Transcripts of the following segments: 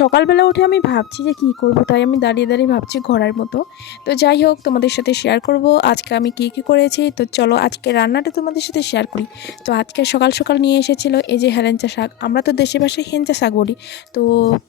সকালবেলা উঠে আমি ভাবছি যে কী করব, তাই আমি দাঁড়িয়ে দাঁড়িয়ে ভাবছি ঘোরার মতো। তো যাই হোক, তোমাদের সাথে শেয়ার করব আজকে আমি কী কী করেছি। তো চলো আজকে রান্নাটা তোমাদের সাথে শেয়ার করি। তো আজকে সকাল সকাল নিয়ে এসেছিলো এই যে হেলেঞ্চা শাক, আমরা তো দেশের ভাষায় হেঞ্চা শাক বলি। তো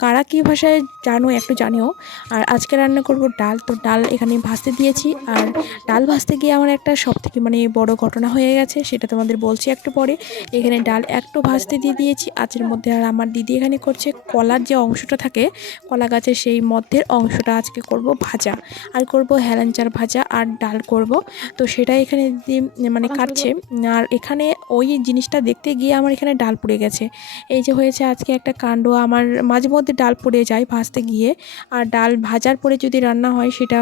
কারা কী ভাষায় জানো একটু জানিও। আর আজকে রান্না করব ডাল। তো ডাল এখানে ভাজতে দিয়েছি, আর ডাল ভাজতে গিয়ে আমার একটা সবথেকে বড় ঘটনা হয়ে গেছে, সেটা তোমাদের বলছি একটু পরে। এখানে ডাল একটু ভাজতে দিয়ে দিয়েছি আঁচের মধ্যে, আর আমার দিদি এখানে করছে কলার যে অংশটা থাকে কলা গাছের, সেই মধ্যের অংশটা আজকে করব ভাজা, আর করব হেলেঞ্চার ভাজা আর ডাল করব। তো সেটা এখানে দিদি কাটছে। আর এখানে ওই জিনিসটা দেখতে গিয়ে আমার এখানে ডাল পুড়ে গেছে। এই যে হয়েছে আজকে একটা কাণ্ড, আমার মাঝে মধ্যে ডাল পুড়ে যায় ভাজতে গিয়ে। আর ডাল ভাজার পরে যদি রান্না হয় সেটা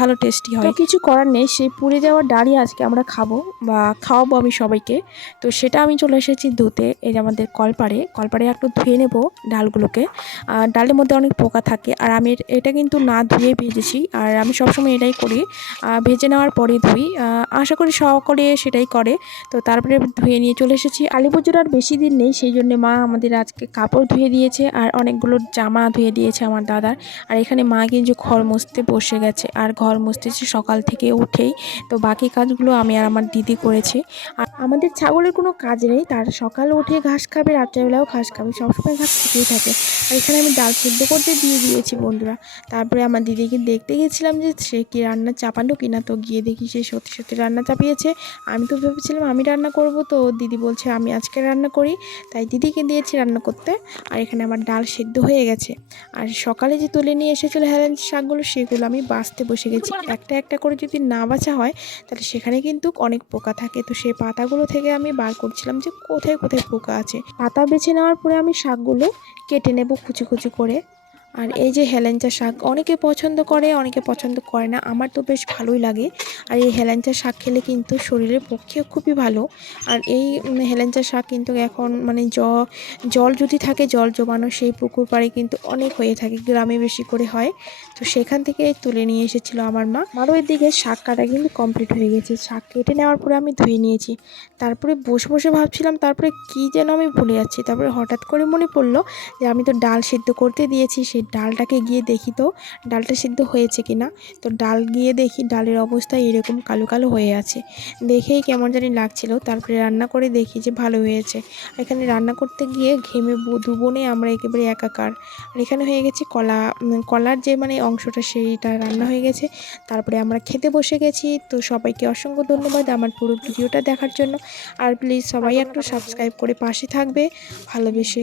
ভালো টেস্টি হয়। তো কিছু করার নেই, সেই পুড়ে যাওয়া ডালই আজকে আমরা খাবো বা খাওয়াবো আমি সবাইকে। তো সেটা আমি চলে এসেছি ধুতে। এই যে আমাদের কলপাড়ে একটু ধুয়ে নেব ডালগুলোকে। ডালের মধ্যে অনেক পোকা থাকে, আর আমি এটা কিন্তু না ধুয়ে ভেজেছি, আর আমি সবসময় এটাই করি, ভেজে নেওয়ার পরে ধুই। আশা করি সকলে সেটাই করে। তো তারপরে ধুয়ে নিয়ে চলে এসেছি। কালীপুজোর আর বেশি দিন নেই, সেই জন্য মা আমাদের আজকে কাপড় ধুয়ে দিয়েছে, আর অনেকগুলো জামা ধুয়ে দিয়েছে আমার দাদার। আর এখানে মা কিন্তু ঘর মুছতে বসে গেছে, আর ঘর মুছতেছে সকাল থেকে উঠেই। তো বাকি কাজগুলো আমি আর আমার দিদি করেছি। আর আমাদের ছাগলের কোনো কাজ নেই, তার সকালে উঠে ঘাস খাবে, রাত্রেবেলাও ঘাস খাবে, সবসময় ঘাস খেতেই থাকে। আর এখানে আমি ডাল সিদ্ধ করতে দিয়ে দিয়েছি বন্ধুরা। তারপরে আমার দিদিকে দেখতে গেছিলাম যে সে কি রান্না চাপালো কিনা। তো গিয়ে দেখি সে সত্যি সত্যি রান্না চাপিয়েছে। আমি তো ভেবেছিলাম আমি রান্না করব, তো দিদি বলছে আমি আজকে রান্না করি, তাই দিদিকে দিয়েছি রান্না করতে। আর এখানে আমার ডাল সিদ্ধ হয়ে গেছে। আর সকালে যে তুলে নিয়ে এসেছিলো হেলেঞ্চা শাকগুলো, সেগুলো আমি বাছতে বসে গেছি। একটা একটা করে যদি না বাছা হয় তাহলে সেখানে কিন্তু অনেক পোকা থাকে। তো সেই পাতাগুলো থেকে আমি বার করছিলাম যে কোথায় কোথায় পোকা আছে। পাতা বেছে নেওয়ার পরে আমি শাকগুলো কেটে নেব কুচি কুচি করে। আর এই যে হেলেঞ্চা শাক অনেকে পছন্দ করে, অনেকে পছন্দ করে না, আমার তো বেশ ভালোই লাগে। আর এই হেলেঞ্চা শাক খেলে কিন্তু শরীরের পক্ষে খুবই ভালো। আর এই হেলেঞ্চা শাক কিন্তু এখন জল যদি থাকে, জল জমানো সেই পুকুর পাড়ে কিন্তু অনেক হয়ে থাকে, গ্রামে বেশি করে হয়। তো সেখান থেকে তুলে নিয়ে এসেছিলো আমার মা। আমারও এদিকে শাক কাটা কিন্তু কমপ্লিট হয়ে গেছে। শাক কেটে নেওয়ার পরে আমি ধুয়ে নিয়েছি। তারপরে বসে বসে ভাবছিলাম, তারপরে কী যেন আমি ভুলে যাচ্ছি। তারপরে হঠাৎ করে মনে পড়লো যে আমি তো ডাল সিদ্ধ করতে দিয়েছি, সেই ডালটাকে গিয়ে দেখি তো ডালটা সিদ্ধ হয়েছে কিনা। তো ডাল গিয়ে দেখি ডালের অবস্থা এরকম কালো কালো হয়ে আছে, দেখেই কেমন জানি লাগছিল। তারপরে রান্না করে দেখি যে ভালো হয়েছে। এখানে রান্না করতে গিয়ে ঘেমে দু বোনে আমরা একেবারে একাকার। আর এখানে হয়ে গেছে কলার যে অংশটা, সেইটা রান্না হয়ে গেছে। তারপরে আমরা খেতে বসে গেছি। তো সবাইকে অসংখ্য ধন্যবাদ আমার পুরো ভিডিওটা দেখার জন্য। আর প্লিজ সবাই একটু সাবস্ক্রাইব করে পাশে থাকবে ভালোবেসে।